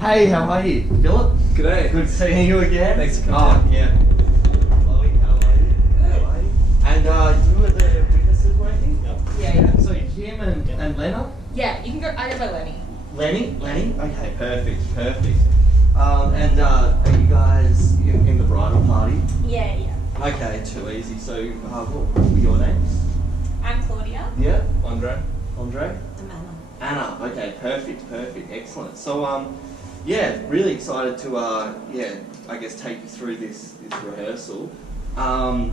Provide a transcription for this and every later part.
Hey, how are you? Philip? G'day. Good seeing you again. Thanks for coming Oh, yeah. Chloe, how are you? Good. How are you? And you were the witnesses, weren't you? Yep. Yeah. So Jim and Lena? Yeah, you can go. I go by Lenny. Lenny? Okay, perfect. And are you guys in the bridal party? Yeah. Okay, too easy. So what were your names? I'm Claudia. Yeah? Andre. Andre? I'm Anna. Anna, okay, perfect, excellent. So, yeah, really excited to, I guess take you through this rehearsal.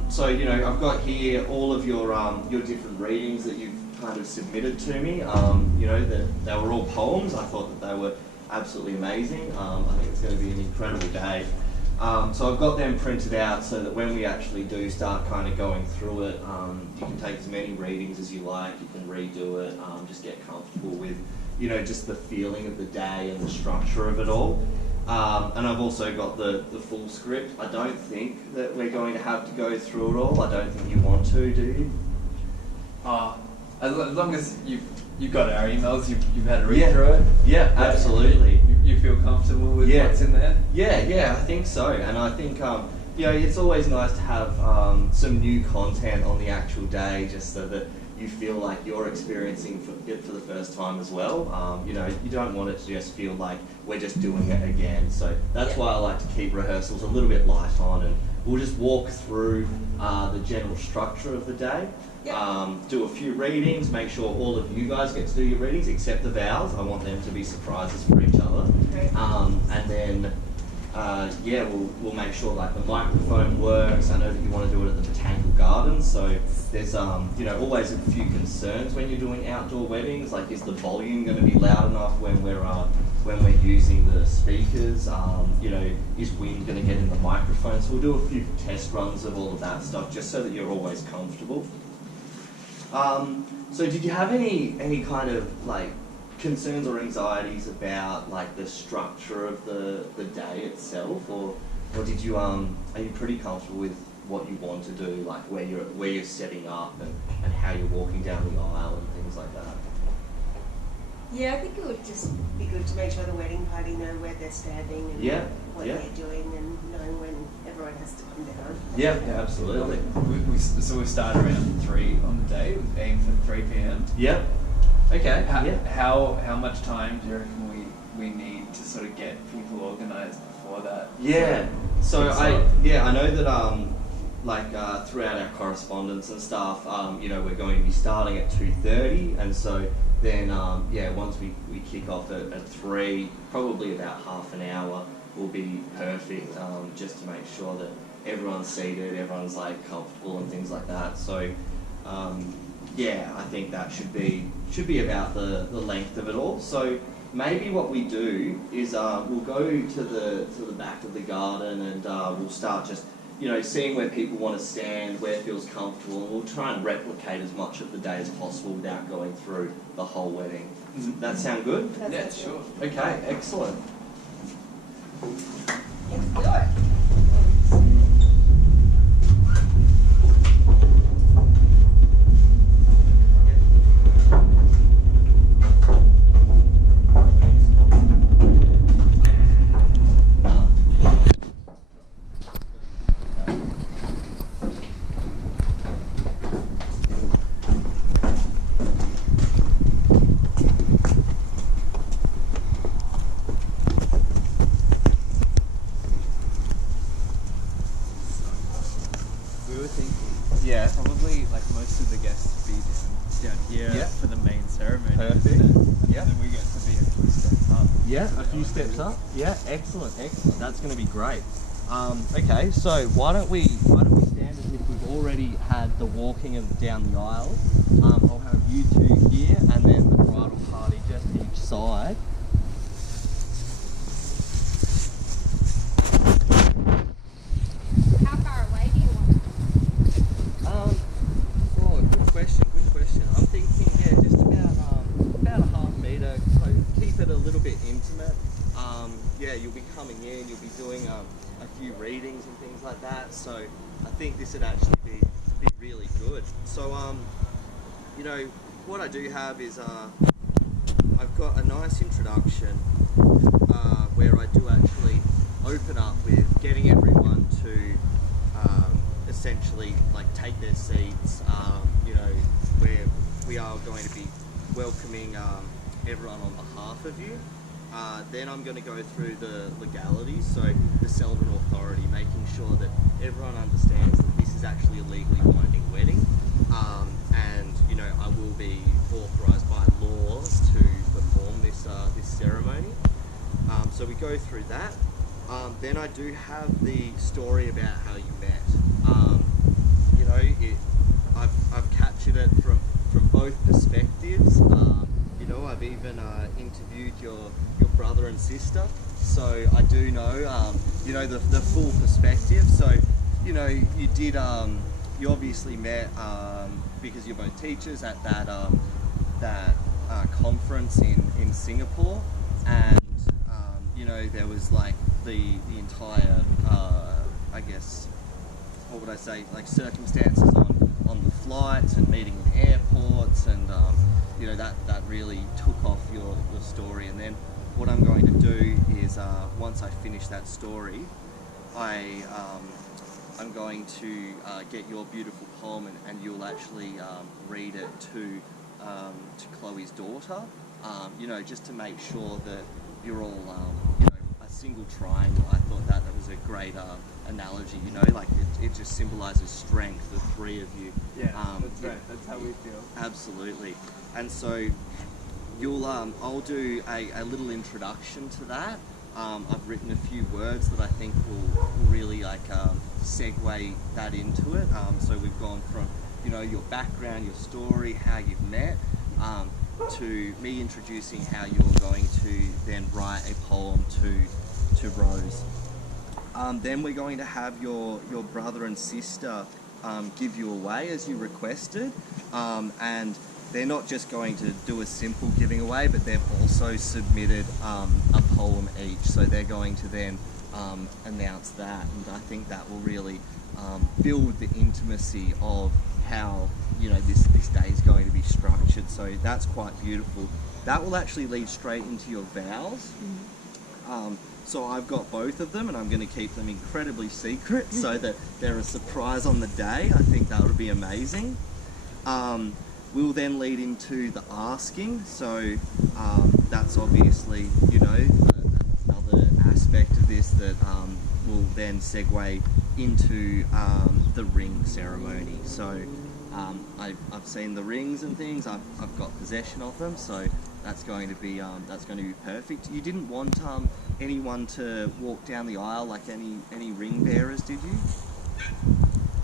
So, you know, I've got here all of your different readings that you've kind of submitted to me. You know, that they were all poems. I thought that they were absolutely amazing. I think it's going to be an incredible day. So I've got them printed out so that when we actually do start kind of going through it, you can take as many readings as you like, you can redo it, just get comfortable with, you know, just the feeling of the day and the structure of it all. And I've also got the full script. I don't think that we're going to have to go through it all. I don't think you want to, do you? As long as you've got our emails, you've had a read through it. Yeah, absolutely. You feel comfortable with what's in there? Yeah, I think so. And I think, you know, it's always nice to have some new content on the actual day just so that you feel like you're experiencing it for the first time as well. You know, you don't want it to just feel like we're just doing it again. So that's why I like to keep rehearsals a little bit light on, and we'll just walk through the general structure of the day. Do a few readings, make sure all of you guys get to do your readings except the vows. I want them to be surprises for each other. And then, we'll make sure like the microphone works. I know that you want to do it at the Botanical Gardens, so there's you know, always a few concerns when you're doing outdoor weddings, like is the volume going to be loud enough when we're using the speakers? You know, is wind going to get in the microphone? So we'll do a few test runs of all of that stuff just so that you're always comfortable. So did you have any kind of like concerns or anxieties about like the structure of the day itself, or did you are you pretty comfortable with what you want to do, like where you're setting up and how you're walking down the aisle and things like that? Yeah, I think it would just be good to make sure the wedding party know where they're standing and what they're doing, and knowing when everyone has to come down. Yeah, absolutely. So we start around 3 on the day, we aim for 3 p.m. Yeah. Okay. How much time do you reckon we need to sort of get people organised before that? Yeah. So I know that throughout our correspondence and stuff, you know, we're going to be starting at 2:30, and so then once we kick off at 3, probably about half an hour will be perfect, just to make sure that everyone's seated, everyone's like comfortable and things like that. So I think that should be about the length of it all. So maybe what we do is we'll go to the back of the garden, and we'll start just, you know, seeing where people want to stand, where it feels comfortable, and we'll try and replicate as much of the day as possible without going through the whole wedding. Does that sound good? Yeah, sure. Okay, excellent. Let's do it. Yeah. Probably like most of the guests would be just down here for the main ceremony. Perfect. Yeah. And then we get to be a few steps up. Yeah, a few steps up. Yeah, excellent. That's going to be great. Okay, so why don't we stand as if we've already had the walking down the aisle. I'll have you two here, and then the bridal party just each side. How far away do you want? Good question. I'm thinking, just about a half metre. So keep it a little bit intimate. You'll be coming in. You'll be doing a few readings and things like that. So I think this would actually be really good. So you know, what I do have is I've got a nice introduction where I do actually open up with getting everyone to essentially like take their seats. You know, where we are going to be welcoming everyone on behalf of you. Then I'm going to go through the legalities, so the Selden Authority, making sure that everyone understands that this is actually a legally binding wedding, and you know I will be authorised by law to perform this ceremony. So we go through that. Then I do have the story about how you met. You know, I've captured it from both perspectives. You know, I've even interviewed your brother and sister, so I do know, you know, the full perspective. So, you know, you did, you obviously met because you're both teachers at that conference in Singapore, and you know, there was like the entire, I guess, what would I say, like circumstances on the flights and meeting in airports, and you know, that really took off your story. And then what I'm going to do is once I finish that story, I'm going to get your beautiful poem, and you'll actually read it to Chloe's daughter, you know, just to make sure that you're all you know, a single triangle. I thought that was a great analogy, you know, like it just symbolises strength, the three of you. Yeah, that's right, that's how we feel. Absolutely. And so you'll I'll do a little introduction to that. I've written a few words that I think will really like segue that into it. So we've gone from, you know, your background, your story, how you've met, to me introducing how you're going to then write a poem to Rose. Then we're going to have your brother and sister give you away as you requested, and they're not just going to do a simple giving away, but they've also submitted a poem each, so they're going to then announce that, and I think that will really build the intimacy of how, you know, this day is going to be structured. So that's quite beautiful. That will actually lead straight into your vows. So I've got both of them, and I'm going to keep them incredibly secret so that they're a surprise on the day. I think that would be amazing. We'll then lead into the asking. So that's obviously, you know, another aspect of this that will then segue into the ring ceremony. So I've seen the rings and things. I've got possession of them. So that's going to be perfect. You didn't want anyone to walk down the aisle like any ring bearers, did you?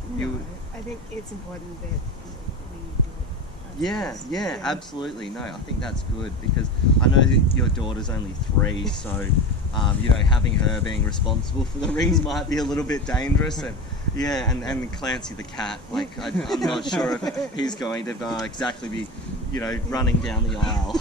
No, I think it's important that we do it. Yeah, absolutely. No, I think that's good, because I know that your daughter's only 3, so you know, having her being responsible for the rings might be a little bit dangerous. And yeah, and Clancy the cat, like I'm not sure if he's going to exactly be, you know, running down the aisle.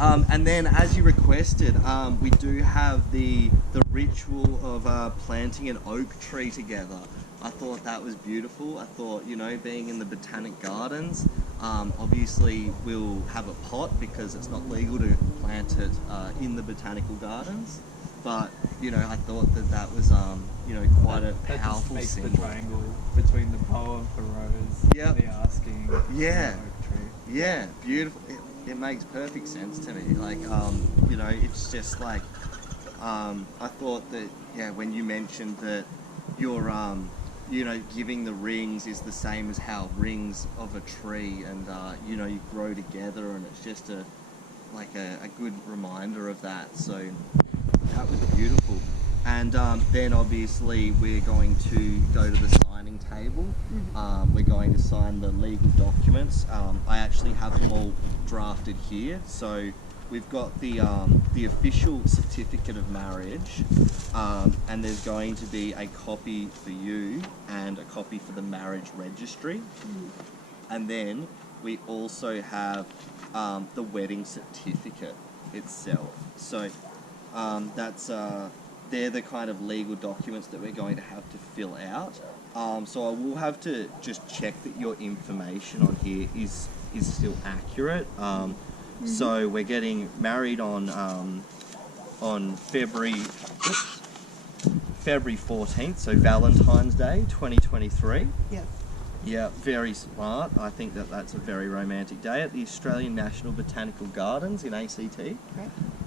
And then, as you requested, we do have the ritual of planting an oak tree together. I thought that was beautiful. I thought, you know, being in the Botanic Gardens, obviously we'll have a pot because it's not legal to plant it in the Botanical Gardens. But, you know, I thought that was, you know, quite a powerful that just symbol. makes the triangle between the poem for Rose and the asking Yeah. and the oak tree. Yeah, beautiful. It makes perfect sense to me. Like, you know, it's just like, I thought that, yeah, when you mentioned that you're, you know, giving the rings is the same as how rings of a tree, and, you know, you grow together, and it's just a good reminder of that. So that was beautiful. And then obviously we're going to go to the signing table. We're going to sign the legal documents. I actually have them all drafted here. So we've got the official certificate of marriage, and there's going to be a copy for you and a copy for the marriage registry. And then we also have the wedding certificate itself. So that's they're the kind of legal documents that we're going to have to fill out. So I will have to just check that your information on here is still accurate. So we're getting married on February 14th, so Valentine's Day 2023. Yeah. Yeah, very smart. I think that's a very romantic day at the Australian National Botanical Gardens in ACT. Great.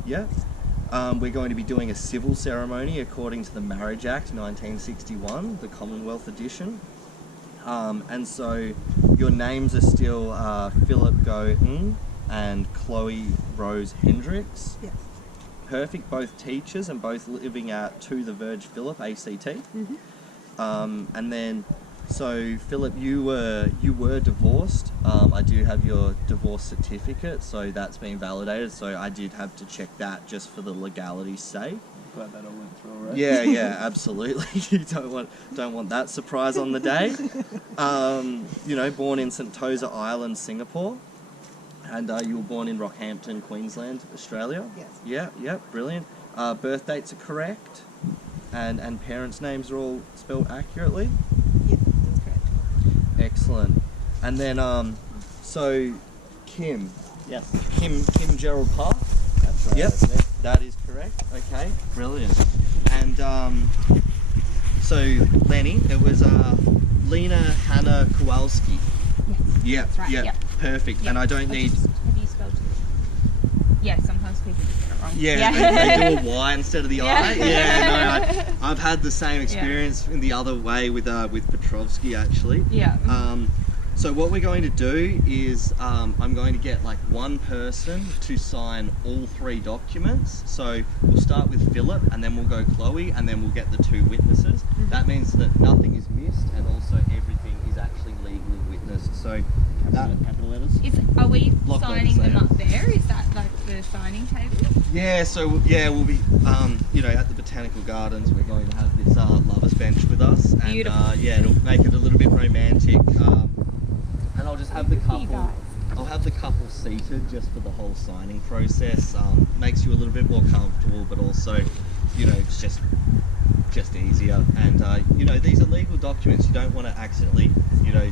Yeah. We're going to be doing a civil ceremony according to the Marriage Act 1961, the Commonwealth edition. And so your names are still Philip Go Ng and Chloe Rose Hendricks. Yes. Perfect, both teachers and both living at 2 The Verge Phillip, ACT. And then, so Philip, you were divorced. I do have your divorce certificate, so that's been validated. So I did have to check that just for the legality's sake. Glad that all went through all right. Yeah, absolutely. You don't want that surprise on the day. Born in Sentosa Island, Singapore, and you were born in Rockhampton, Queensland, Australia. Yes. Yeah, brilliant. Birth dates are correct, and parents' names are all spelled accurately. Yeah, that's correct. Excellent. And then, so Kim. Yes. Kim Gerald Park. That's right. Yep. That's it. That is correct. Okay, brilliant. And so Lenny, it was Lena Hannah Kowalski. Yes. Yep. That's right, Yep. yep. Perfect. Yep. And I don't need. Have you spelled it? Yeah, sometimes people get it wrong. Yeah, they do a Y instead of the I. Yeah. Yeah, no, I've had the same experience in the other way with Petrovsky actually. Yeah. So what we're going to do is I'm going to get like one person to sign all 3 documents. So we'll start with Philip, and then we'll go Chloe, and then we'll get the 2 witnesses. That means that nothing is missed, and also everything is actually legally witnessed. So Capital letters. Are we Block signing letters, them up there? Is that like the signing table? yeah, so yeah, we'll be at the Botanical Gardens. We're going to have this lovers bench with us, and Beautiful. it'll make it a little bit romantic. And I'll just have the You couple. guys. I'll have the couple seated just for the whole signing process. Makes you a little bit more comfortable, but also, it's just easier. And these are legal documents. You don't want to accidentally,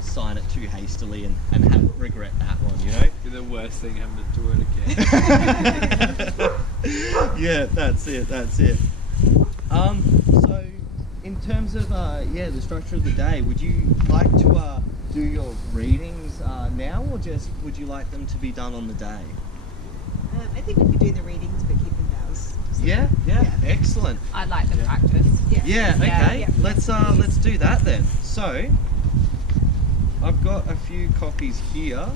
sign it too hastily and regret that one. Be the worst thing having to do it again. Yeah, that's it. So in terms of the structure of the day, would you like to do your readings now, or just would you like them to be done on the day? I think we could do the readings, but keep the vows. Yeah, excellent. I'd like the practice. Yeah, okay. Yeah. Let's do that then. So I've got a few copies here.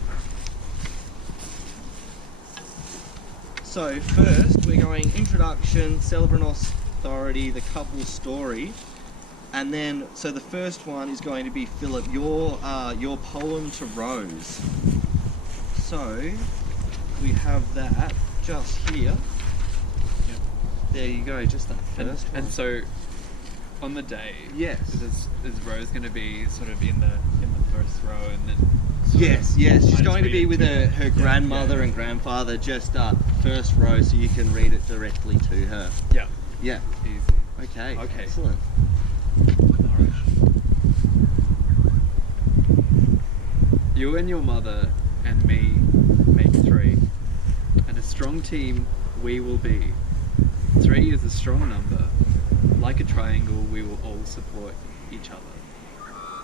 So first we're going introduction, celebrant authority, the couple's story. And then, so the first one is going to be Philip, your poem to Rose. So we have that just here. Yep. There you go, just that first one. And so, on the day, Yes. is Rose going to be sort of in the first row, and then? Yes, I she's just going to read be it with to her grandmother and grandfather, just first row, so you can read it directly to her. Yeah. Yeah. Easy. Okay. Okay. Excellent. Alright. You and your mother and me make 3, and a strong team we will be. 3 is a strong number. Like a triangle, we will all support each other.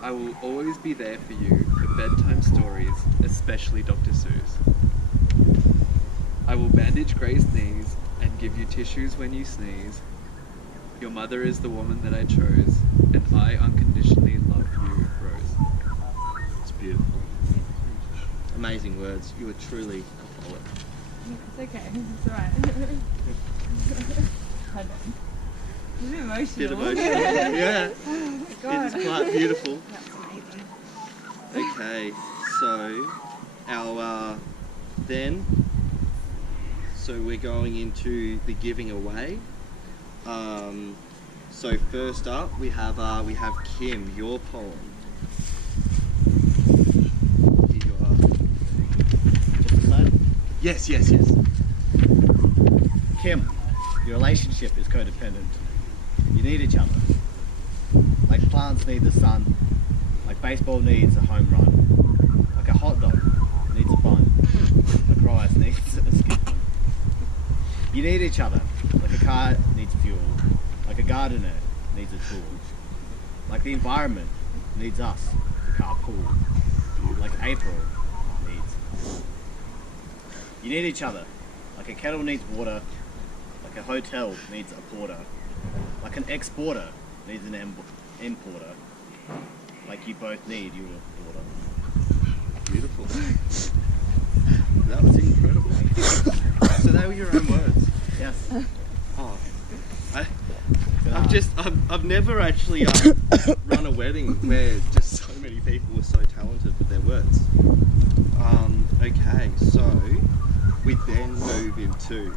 I will always be there for you for bedtime stories, especially Dr. Seuss. I will bandage Gray's knees and give you tissues when you sneeze. Your mother is the woman that I chose, and I unconditionally love you, Rose. It's beautiful. Amazing words. You are truly a poet. It's okay. It's alright. It's a bit emotional. Bit emotional. Yeah. God. It is quite beautiful. That's amazing. Okay, so our so we're going into the giving away. So first up we have Kim, your poem. Here you are. Just a sign. Yes. Kim, your relationship is codependent. You need each other. Like plants need the sun. Like baseball needs a home run. Like a hot dog needs a bun. Like rice needs a skip. You need each other. Like a car needs fuel. Like a gardener needs a tool. Like the environment needs us to carpool. Like April needs. You need each other. Like a kettle needs water. Like a hotel needs a porter. Like an exporter needs an importer. Like you both need your daughter. Beautiful. That was incredible. So they were your own words. Yes. Oh, I've never actually run a wedding where just so many people were so talented with their words. Okay, so we then move into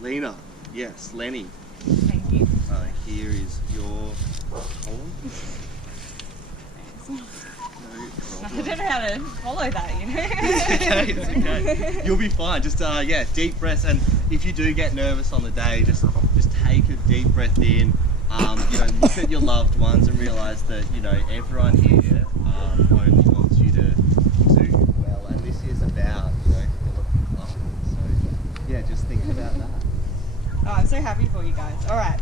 Lena. Yes, Lenny. Thank you. Here is your poem. I don't know how to follow that, you know. It's okay. You'll be fine. Just deep breaths, and if you do get nervous on the day, just take a deep breath in. Look at your loved ones and realise that everyone here only wants you to do well, and this is about looking up. So just think about that. Oh, I'm so happy for you guys. All right.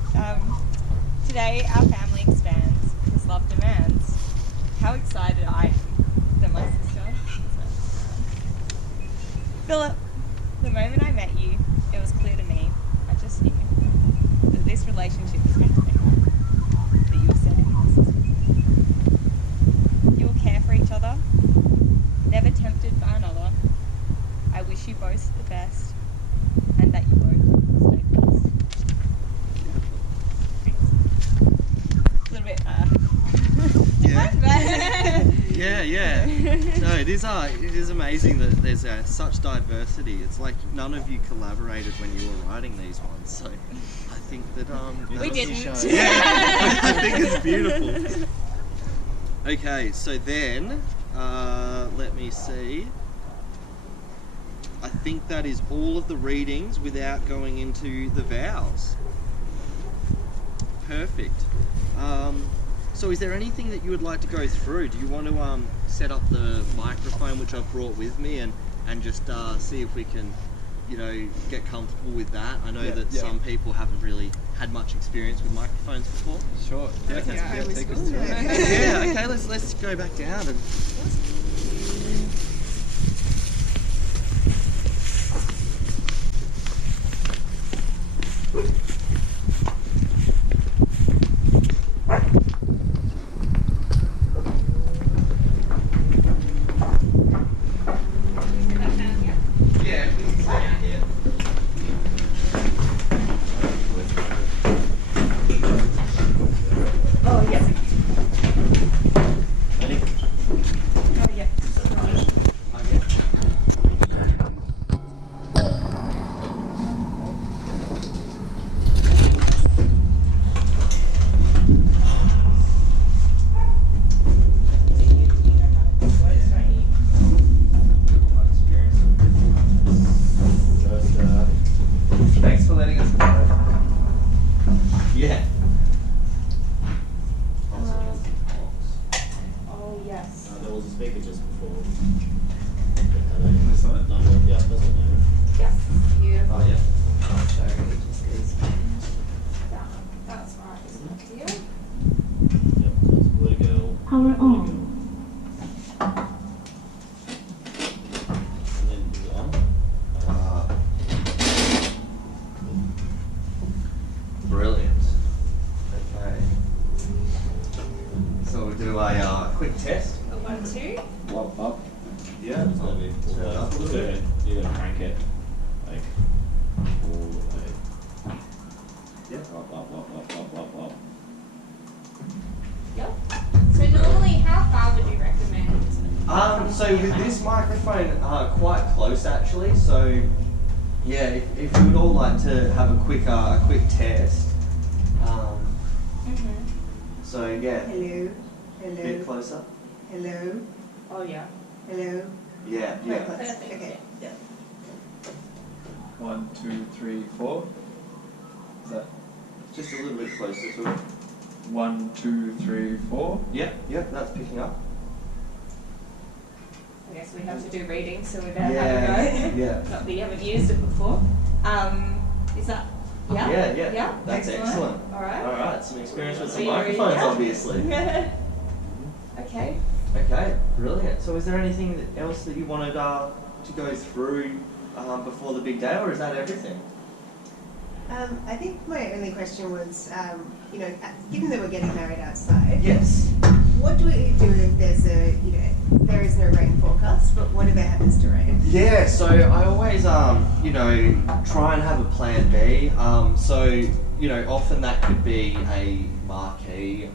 Today our family expands because love demands. How excited I am that my sister is meant to be. Philip, the moment I met you, it was clear to me, I just knew, that this relationship was meant to be. That you were setting my sister. You will care for each other, never tempted by another. I wish you both the best, and that you both stay blessed. Thanks. A little bit, different, but Yeah. No, it is amazing that there's such diversity. It's like none of you collaborated when you were writing these ones. So I think that we didn't. Yeah, I think it's beautiful. Okay, so then let me see. I think that is all of the readings without going into the vows. Perfect. So is there anything that you would like to go through? Do you want to set up the microphone which I've brought with me and just see if we can, get comfortable with that? I know that some people haven't really had much experience with microphones before. Sure. Yeah, Take us through it. Yeah, okay, let's go back down and Thanks for letting us know. yeah. Oh, yes. There was a speaker just before. This one? Yeah, that's what Yes. Beautiful. Oh yeah. That's right, isn't it? Deal? Yep, that's way to go. Power on. And then do it on. Brilliant. Okay. So we'll do a quick test. A 1, 2. Up. Yeah. It's gonna be Turn it up a little bit. You're gonna crank it like all the way. Yeah. Up. Yep. So normally, how far would you recommend? So with this microphone, quite close actually. So yeah, if you would all like to have a quick test. So yeah, Hello. a bit Hello. closer. Hello. Oh, yeah. Hello. Yeah. Perfect. Okay. Yeah. 1, 2, 3, 4. Is that Just a little bit closer to it. 1, 2, 3, 4? Yeah, that's picking up. guess we have to do reading, so we're going to have a go. Yeah. Not that you haven't used it before. Is that? Yeah. Yeah. That's excellent. All right. All right. Some experience with So some you ready? microphones, Yeah. obviously. Okay. Okay, brilliant. So is there anything else that you wanted to go through before the big day, or is that everything? I think my only question was, given that we're getting married outside, Yes. what do we do if there's there is no rain forecast, but what if it happens to rain? Yeah, so I always, try and have a plan B. Often that could be a marquee,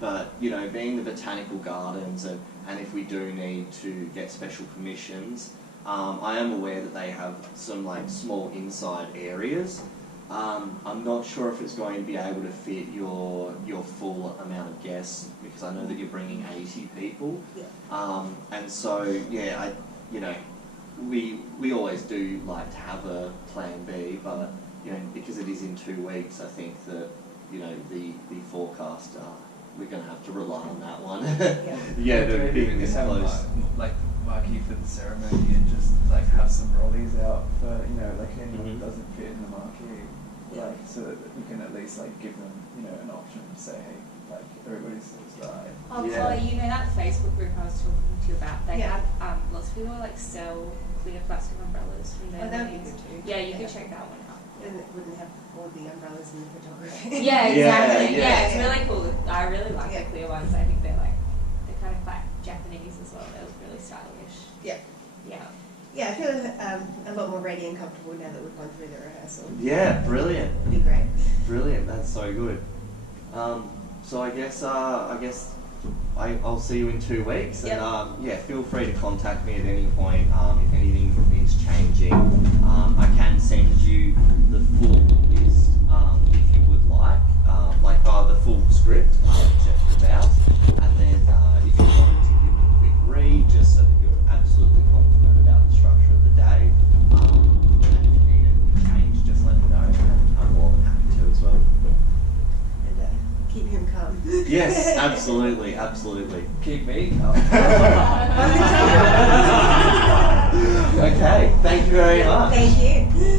but, being the botanical gardens and if we do need to get special permissions, I am aware that they have some, small inside areas. I'm not sure if it's going to be able to fit your full amount of guests because I know that you're bringing 80 people. Yeah. We always do like to have a plan B, but because it is in 2 weeks, I think that the forecast we're going to have to rely on that one. Maybe being we this could have close. marquee for the ceremony and just have some rollies out for anyone who doesn't fit in the marquee. So that we can at least give them an option to say, hey, everybody's side. Oh, Chloe, that Facebook group I was talking to you about, they have lots of people sell clear plastic umbrellas from there. Oh, that would be good too. Yeah, you could check that one out. And it wouldn't have all the umbrellas in the photography. Yeah, exactly. Yeah. It's really cool. I really like the clear ones. I think they're kind of quite Japanese as well. They're really stylish. Yeah. Yeah. Yeah, I feel a lot more ready and comfortable now that we've gone through the rehearsal. Yeah, brilliant. It'll be great. Brilliant, that's so good. So I guess I'll see you in 2 weeks, and feel free to contact me at any point if anything is changing. I can send you the full list if you would like the full script checked about, and then if you wanted to give it a quick read, just so that you're absolutely confident about the structure of the day. And if you need anything changed, just let me know. I'm more than happy to as well. And keep him calm. Yes, absolutely. Keep me calm. Okay, thank you very much. Thank you.